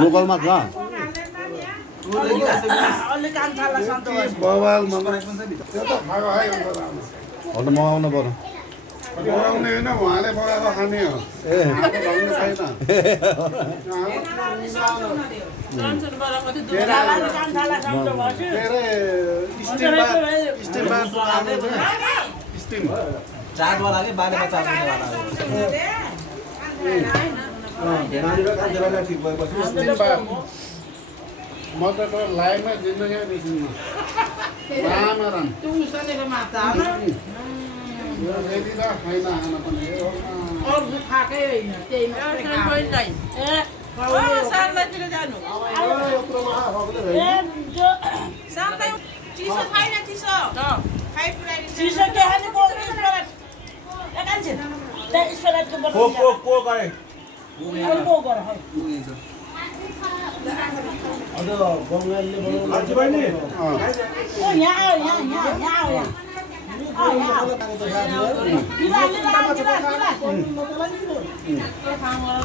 Local मात्र अन्त मगाउनु पर्यो बनाउने होइन उहाँले बनाएको खाने हो ए चार्जवाला के बारेमा चार्ज गर्नेवाला म त लाइनमा जिन्दगी निस्किनु राम यदि त खाइन खाना पनि Gila.